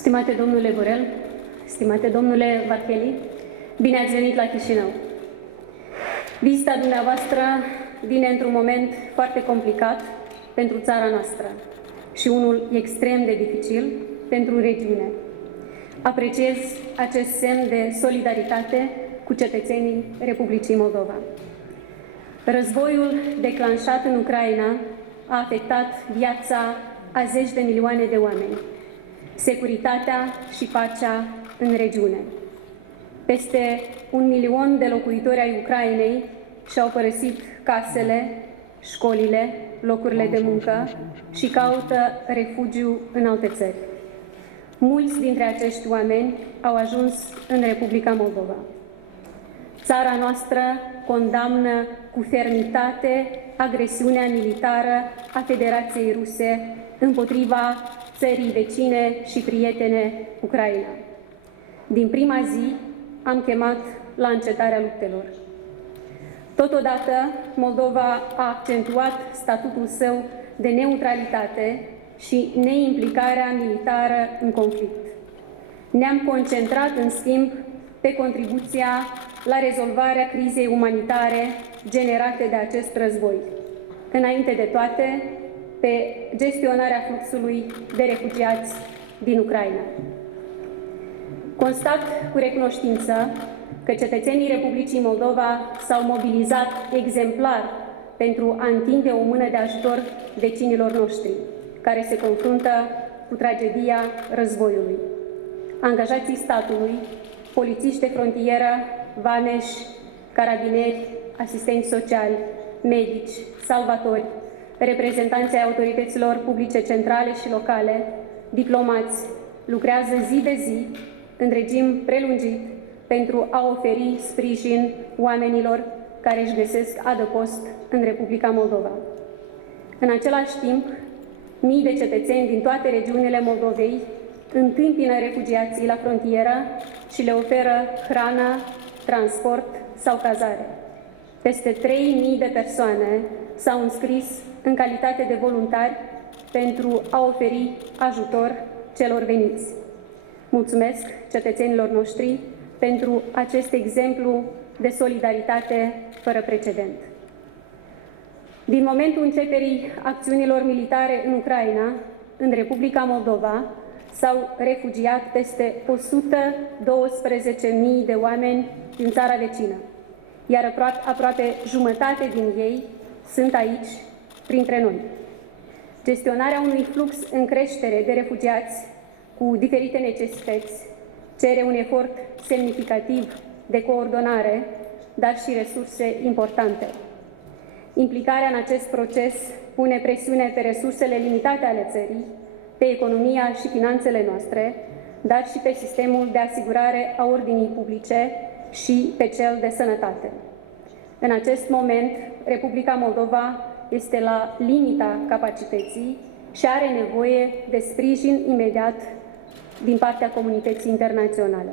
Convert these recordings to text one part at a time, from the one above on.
Stimate domnule Borrell, stimate domnule Várhelyi, bine ați venit la Chișinău. Vizita dumneavoastră vine într-un moment foarte complicat pentru țara noastră și unul extrem de dificil pentru regiune. Apreciez acest semn de solidaritate cu cetățenii Republicii Moldova. Războiul declanșat în Ucraina a afectat viața a zeci de milioane de oameni, securitatea și pacea în regiune. Peste 1 milion de locuitori ai Ucrainei și-au părăsit casele, școlile, locurile de muncă și caută refugiu în alte țări. Mulți dintre acești oameni au ajuns în Republica Moldova. Țara noastră condamnă cu fermitate agresiunea militară a Federației Ruse împotriva țării vecine și prietene Ucraina. Din prima zi am chemat la încetarea luptelor. Totodată, Moldova a accentuat statutul său de neutralitate și neimplicarea militară în conflict. Ne-am concentrat, în schimb, pe contribuția la rezolvarea crizei umanitare generate de acest război. Înainte de toate, pe gestionarea fluxului de refugiați din Ucraina. Constat cu recunoștință că cetățenii Republicii Moldova s-au mobilizat exemplar pentru a întinde o mână de ajutor vecinilor noștri, care se confruntă cu tragedia războiului. Angajații statului, polițiști de frontieră, vameși, carabinieri, asistenți sociali, medici, salvatori, reprezentanții autorităților publice centrale și locale, diplomați, lucrează zi de zi, în regim prelungit, pentru a oferi sprijin oamenilor care își găsesc adăpost în Republica Moldova. În același timp, mii de cetățeni din toate regiunile Moldovei întâmpină refugiații la frontieră și le oferă hrană, transport sau cazare. Peste 3.000 de persoane s-au înscris în calitate de voluntari pentru a oferi ajutor celor veniți. Mulțumesc cetățenilor noștri pentru acest exemplu de solidaritate fără precedent. Din momentul începerii acțiunilor militare în Ucraina, în Republica Moldova, s-au refugiat peste 112.000 de oameni din țara vecină, iar aproape jumătate din ei sunt aici, printre noi. Gestionarea unui flux în creștere de refugiați cu diferite necesități cere un efort semnificativ de coordonare, dar și resurse importante. Implicarea în acest proces pune presiune pe resursele limitate ale țării, pe economia și finanțele noastre, dar și pe sistemul de asigurare a ordinii publice și pe cel de sănătate. În acest moment, Republica Moldova este la limita capacității și are nevoie de sprijin imediat din partea comunității internaționale.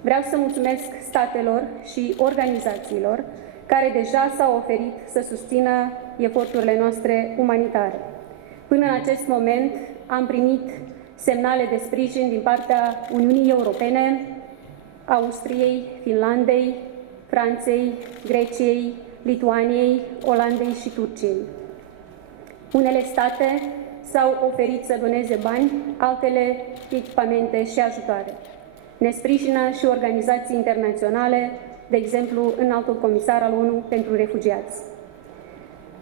Vreau să mulțumesc statelor și organizațiilor care deja s-au oferit să susțină eforturile noastre umanitare. Până în acest moment am primit semnale de sprijin din partea Uniunii Europene, Austriei, Finlandei, Franței, Greciei, Lituaniei, Olandei și Turciei. Unele state s-au oferit să doneze bani, altele echipamente și ajutoare. Ne sprijină și organizații internaționale, de exemplu, Înaltul Comisar al ONU pentru Refugiați.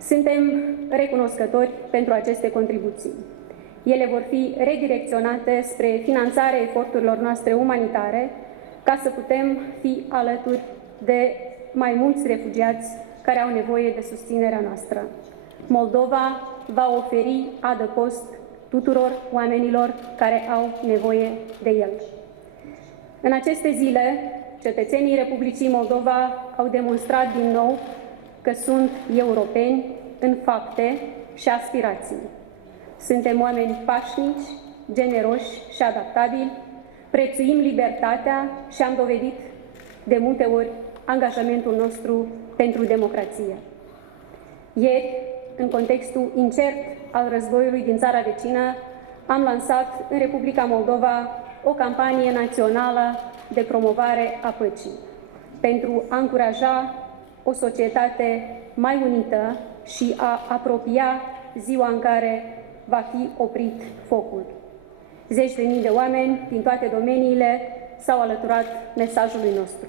Suntem recunoscători pentru aceste contribuții. Ele vor fi redirecționate spre finanțarea eforturilor noastre umanitare, ca să putem fi alături de mai mulți refugiați care au nevoie de susținerea noastră. Moldova va oferi adăpost tuturor oamenilor care au nevoie de el. În aceste zile, cetățenii Republicii Moldova au demonstrat din nou că sunt europeni în fapte și aspirații. Suntem oameni pașnici, generoși și adaptabili, prețuim libertatea și am dovedit de multe ori angajamentul nostru pentru democrație. Ieri, în contextul incert al războiului din țara vecină, am lansat în Republica Moldova o campanie națională de promovare a păcii, pentru a încuraja o societate mai unită și a apropia ziua în care va fi oprit focul. Zeci de mii de oameni din toate domeniile s-au alăturat mesajului nostru.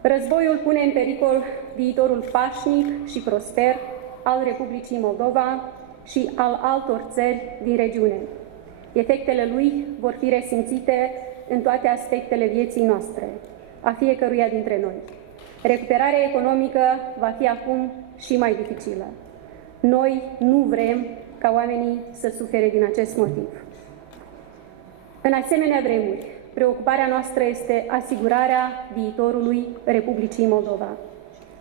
Războiul pune în pericol viitorul pașnic și prosper al Republicii Moldova și al altor țări din regiune. Efectele lui vor fi resimțite în toate aspectele vieții noastre, a fiecăruia dintre noi. Recuperarea economică va fi acum și mai dificilă. Noi nu vrem ca oamenii să sufere din acest motiv. În asemenea vremuri, preocuparea noastră este asigurarea viitorului Republicii Moldova.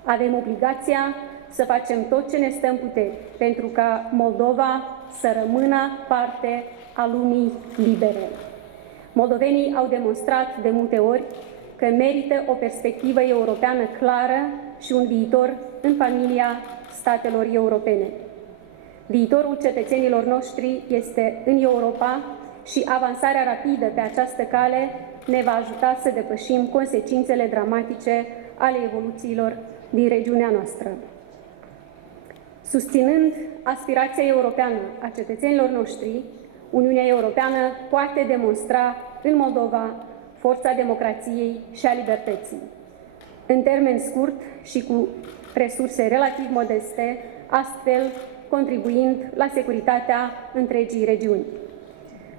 Avem obligația să facem tot ce ne stă în puteri pentru ca Moldova să rămână parte a lumii libere. Moldovenii au demonstrat de multe ori că merită o perspectivă europeană clară și un viitor în familia statelor europene. Viitorul cetățenilor noștri este în Europa și avansarea rapidă pe această cale ne va ajuta să depășim consecințele dramatice ale evoluțiilor din regiunea noastră. Susținând aspirația europeană a cetățenilor noștri, Uniunea Europeană poate demonstra în Moldova forța democrației și a libertății. În termen scurt și cu resurse relativ modeste, astfel contribuind la securitatea întregii regiuni.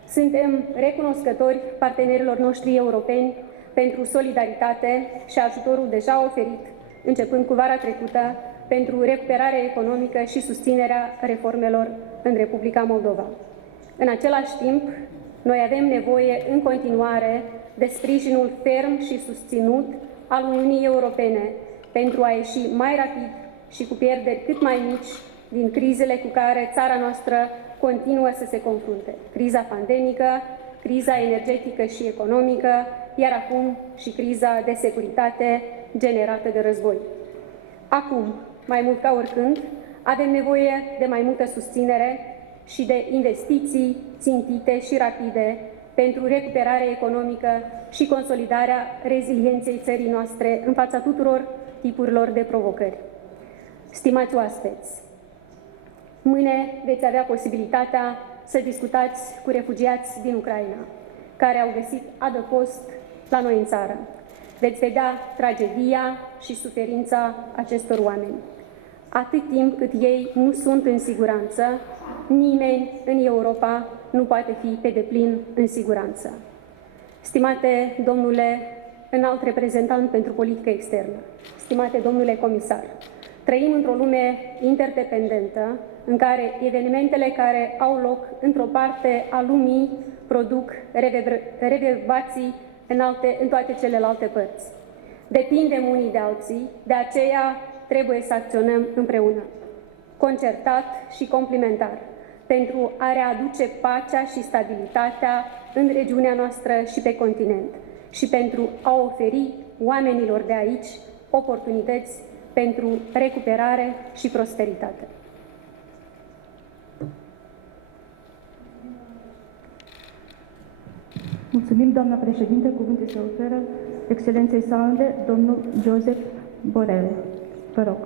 Suntem recunoscători partenerilor noștri europeni pentru solidaritate și ajutorul deja oferit, începând cu vara trecută, pentru recuperarea economică și susținerea reformelor în Republica Moldova. În același timp, noi avem nevoie în continuare de sprijinul ferm și susținut al Uniunii Europene pentru a ieși mai rapid și cu pierderi cât mai mici din crizele cu care țara noastră continuă să se confrunte. Criza pandemică, criza energetică și economică, iar acum și criza de securitate generată de război. Acum, mai mult ca oricând, avem nevoie de mai multă susținere și de investiții țintite și rapide pentru recuperarea economică și consolidarea rezilienței țării noastre în fața tuturor tipurilor de provocări. Stimați oaspeți, mâine veți avea posibilitatea să discutați cu refugiați din Ucraina, care au găsit adăpost la noi în țară. Veți vedea tragedia și suferința acestor oameni. Atât timp cât ei nu sunt în siguranță, nimeni în Europa nu poate fi pe deplin în siguranță. Stimate domnule înalt reprezentant pentru politică externă, stimate domnule comisar, trăim într-o lume interdependentă în care evenimentele care au loc într-o parte a lumii produc reverbații în toate celelalte părți. Depindem unii de alții, de aceea trebuie să acționăm împreună, concertat și complementar, pentru a readuce pacea și stabilitatea în regiunea noastră și pe continent și pentru a oferi oamenilor de aici oportunități pentru recuperare și prosperitate. Mulțumim, doamna președinte. Cuvântul se oferă excelenței sale, domnul Josep Borrell. Vă rog.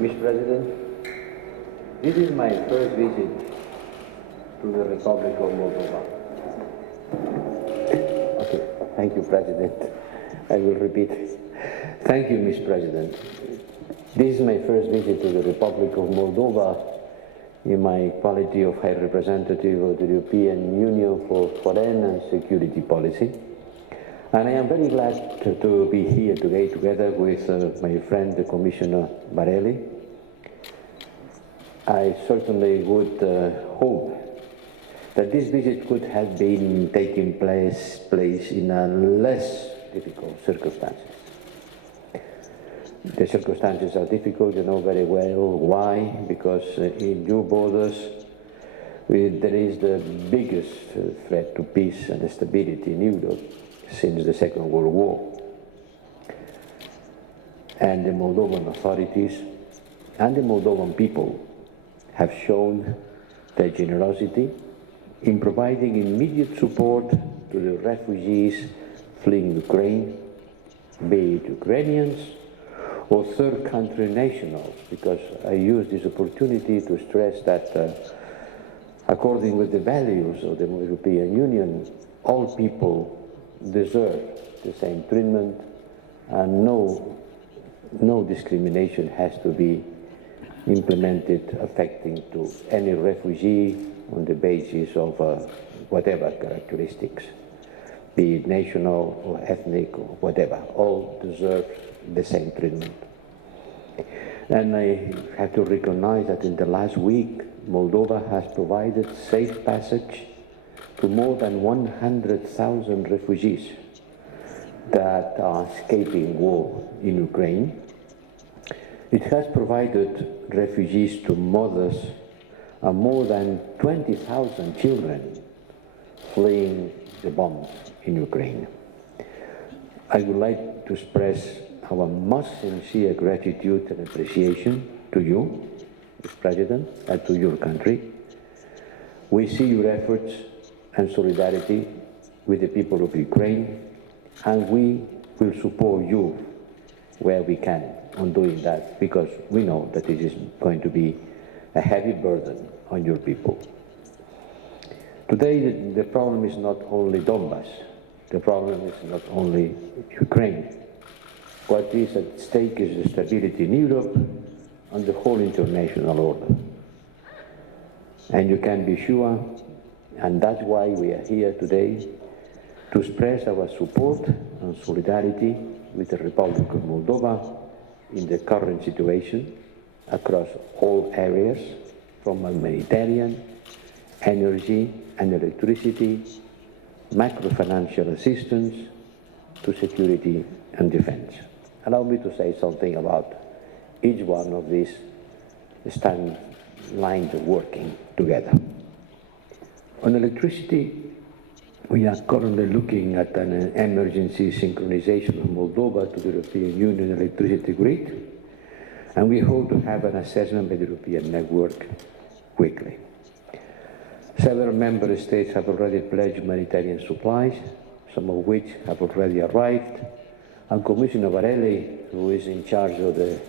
Mr. President, this is my first visit to the Republic of Moldova. Okay, thank you, President. I will repeat. Thank you, Mr. President. This is my first visit to the Republic of Moldova in my quality of High Representative of the European Union for Foreign and Security Policy. And I am very glad to be here today together with my friend, the Commissioner Várhelyi. I certainly would hope that this visit could have been taking place in a less difficult circumstances. The circumstances are difficult, you know very well why, because in your borders there is the biggest threat to peace and stability in Europe since the Second World War. and the Moldovan authorities and the Moldovan people have shown their generosity in providing immediate support to the refugees fleeing Ukraine, be it Ukrainians or third country nationals, because I use this opportunity to stress that according with the values of the European Union, all people deserve the same treatment and no discrimination has to be implemented affecting to any refugee on the basis of whatever characteristics, be it national or ethnic or whatever. All deserve the same treatment. And I have to recognize that in the last week, Moldova has provided safe passage to more than 100,000 refugees that are escaping war in Ukraine. It has provided refugees to mothers and more than 20,000 children fleeing the bombs in Ukraine. I would like to express our most sincere gratitude and appreciation to you, Mr. President, and to your country. We see your efforts and solidarity with the people of Ukraine, and we will support you where we can on doing that, because we know that it is going to be a heavy burden on your people. Today, the problem is not only Donbass. The problem is not only Ukraine. What is at stake is the stability in Europe and the whole international order. And you can be sure, and that's why we are here today, to express our support and solidarity with the Republic of Moldova in the current situation across all areas, from humanitarian, energy and electricity, macro-financial assistance, to security and defense. Allow me to say something about each one of these lines of working together. On electricity, we are currently looking at an emergency synchronization of Moldova to the European Union electricity grid, and we hope to have an assessment by the European network quickly. Several member states have already pledged humanitarian supplies, some of which have already arrived, and Commissioner Várhelyi, who is in charge of the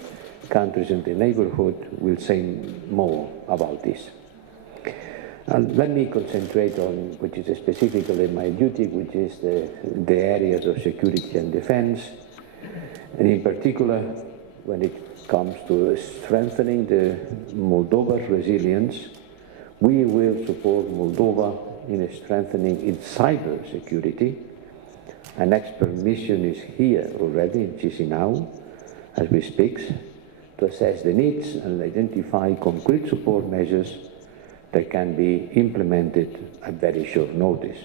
countries in the neighborhood, will say more about this. Let me concentrate on which is specifically my duty, which is the areas of security and defense, and in particular when it comes to strengthening the Moldova's resilience. We will support Moldova in strengthening its cyber security. An expert mission is here already in Chisinau as we speak to assess the needs and identify concrete support measures that can be implemented at very short notice.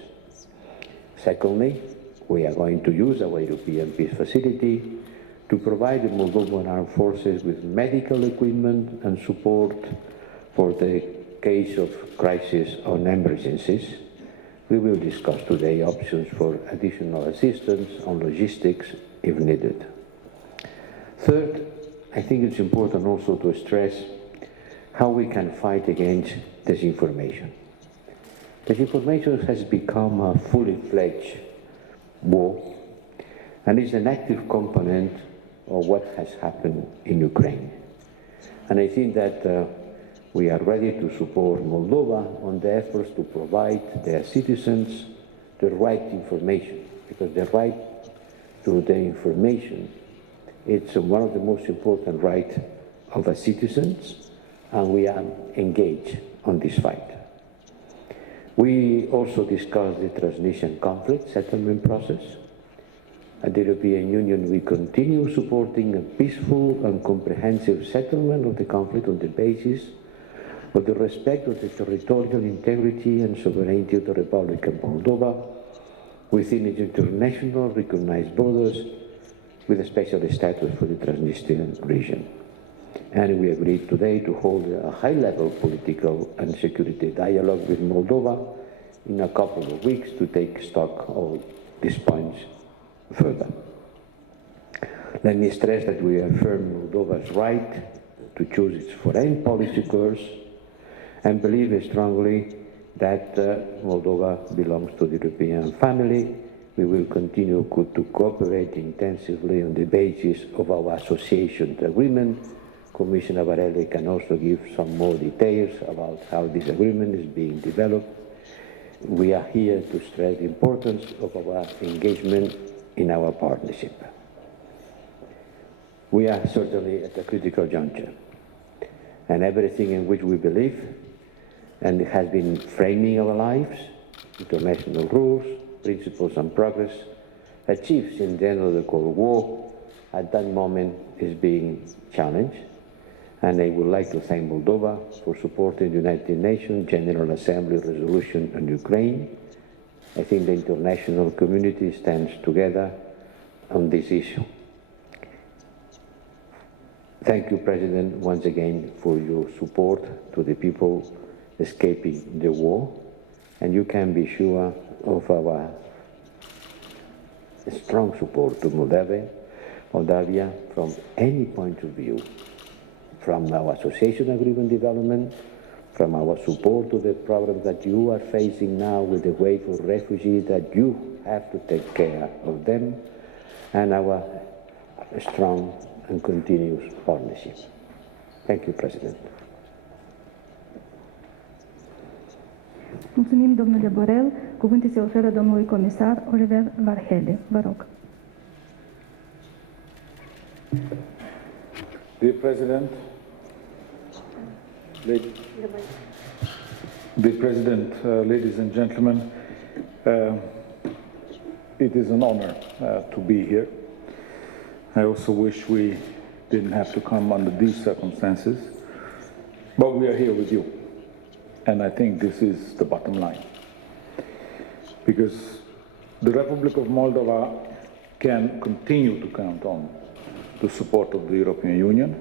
Secondly, we are going to use our European Peace Facility to provide the Moldovan Armed Forces with medical equipment and support for the case of crisis or emergencies. We will discuss today options for additional assistance on logistics if needed. Third, I think it's important also to stress how we can fight against disinformation. Disinformation has become a fully fledged war and is an active component of what has happened in Ukraine. And I think that we are ready to support Moldova on the efforts to provide their citizens the right information, because the right to the information, it's one of the most important rights of the citizens, and we are engaged on this fight. We also discussed the Transnistrian conflict settlement process. At the European Union, we continue supporting a peaceful and comprehensive settlement of the conflict on the basis of the respect of the territorial integrity and sovereignty of the Republic of Moldova within its international recognized borders, with a special status for the Transnistrian region. And we agreed today to hold a high-level political and security dialogue with Moldova in a couple of weeks to take stock of these points further. Let me stress that we affirm Moldova's right to choose its foreign policy course and believe strongly that Moldova belongs to the European family. We will continue to cooperate intensively on the basis of our association agreement. Commissioner Várhelyi can also give some more details about how this agreement is being developed. We are here to stress the importance of our engagement in our partnership. We are certainly at a critical juncture, and everything in which we believe and has been framing our lives, international rules, principles and progress, achieved since the end of the Cold War, at that moment is being challenged. And I would like to thank Moldova for supporting the United Nations General Assembly resolution on Ukraine. I think the international community stands together on this issue. Thank you, President, once again for your support to the people escaping the war, and you can be sure of our strong support to Moldavia from any point of view, from our association agreement development, from our support to the problems that you are facing now with the wave of refugees, that you have to take care of them, and our strong and continuous partnership. Thank you, President. Mulțumim, domnule Borrell. Cuvântul se oferă domnului comisar Olivér Várhelyi. Vă rog. Dear President, ladies and gentlemen, it is an honor to be here. I also wish we didn't have to come under these circumstances, but we are here with you. And I think this is the bottom line. Because the Republic of Moldova can continue to count on the support of the European Union.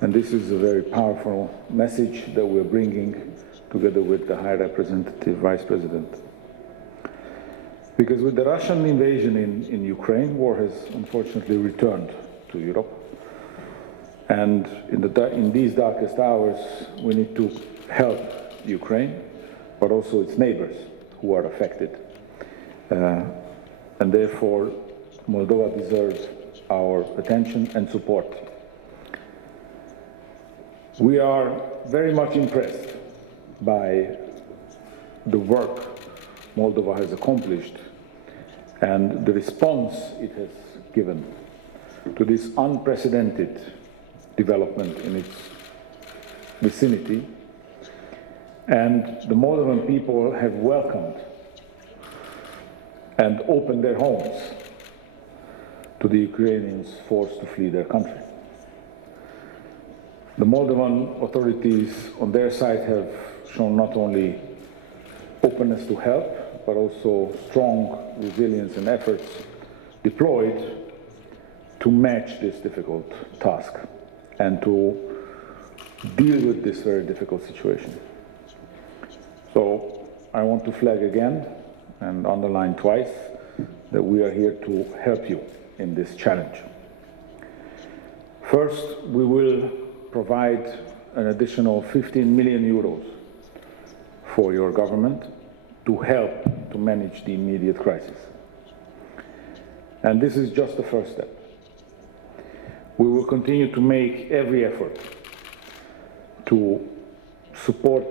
And this is a very powerful message that we're bringing together with the High Representative Vice President. Because with the Russian invasion in Ukraine, war has unfortunately returned to Europe. And in these darkest hours, we need to help Ukraine, but also its neighbors who are affected. And therefore, Moldova deserves our attention and support. We are very much impressed by the work Moldova has accomplished and the response it has given to this unprecedented development in its vicinity. And the Moldovan people have welcomed and opened their homes to the Ukrainians forced to flee their country. The Moldovan authorities on their side have shown not only openness to help, but also strong resilience and efforts deployed to match this difficult task and to deal with this very difficult situation. So I want to flag again and underline twice that we are here to help you in this challenge. First, we will provide an additional 15 million euros for your government to help to manage the immediate crisis. And this is just the first step. We will continue to make every effort to support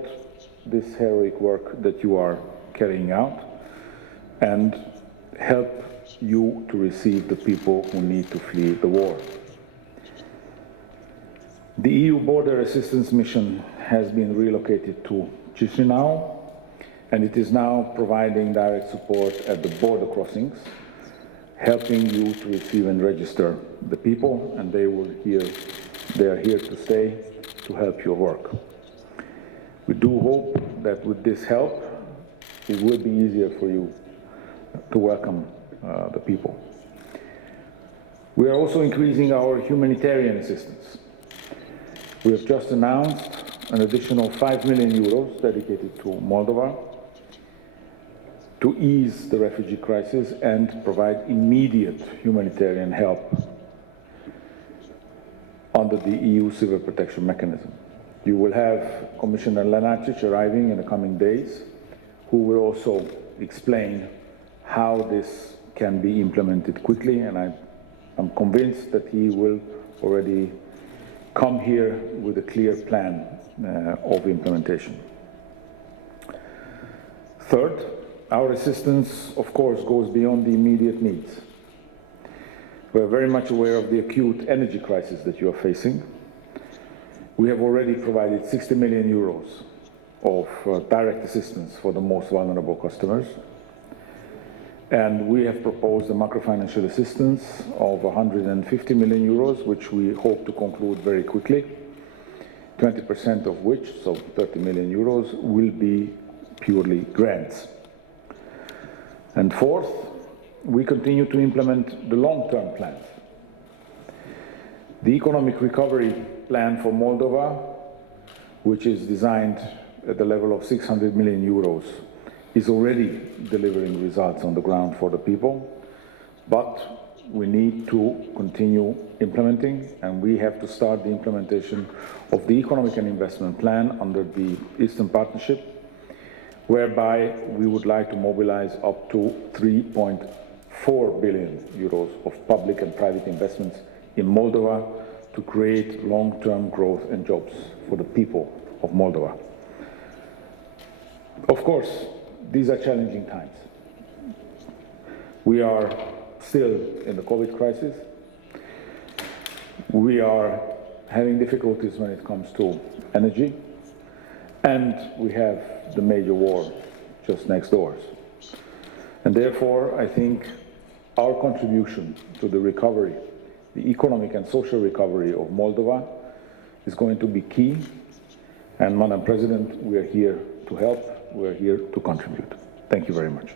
this heroic work that you are carrying out and help you to receive the people who need to flee the war. The EU Border Assistance Mission has been relocated to Chisinau, and it is now providing direct support at the border crossings, helping you to receive and register the people, and they are here to stay to help your work. We do hope that with this help, it will be easier for you to welcome the people. We are also increasing our humanitarian assistance. We have just announced an additional 5 million euros dedicated to Moldova to ease the refugee crisis and provide immediate humanitarian help under the EU Civil Protection Mechanism. You will have Commissioner Lenarčič arriving in the coming days, who will also explain how this can be implemented quickly, and I'm convinced that he will already come here with a clear plan of implementation. Third, our assistance, of course, goes beyond the immediate needs. We're very much aware of the acute energy crisis that you are facing. We have already provided 60 million euros of direct assistance for the most vulnerable customers. And we have proposed a macrofinancial assistance of 150 million euros, which we hope to conclude very quickly, 20% of which, so 30 million euros, will be purely grants. And fourth, we continue to implement the long-term plans. The economic recovery plan for Moldova, which is designed at the level of 600 million euros, is already delivering results on the ground for the people, but we need to continue implementing, and we have to start the implementation of the economic and investment plan under the Eastern Partnership, whereby we would like to mobilize up to 3.4 billion euros of public and private investments in Moldova to create long-term growth and jobs for the people of Moldova. Of course, these are challenging times. We are still in the COVID crisis. We are having difficulties when it comes to energy, and we have the major war just next door. And therefore, I think our contribution to the recovery, the economic and social recovery of Moldova, is going to be key. And Madam President, we are here to help. We are here to contribute. Thank you very much.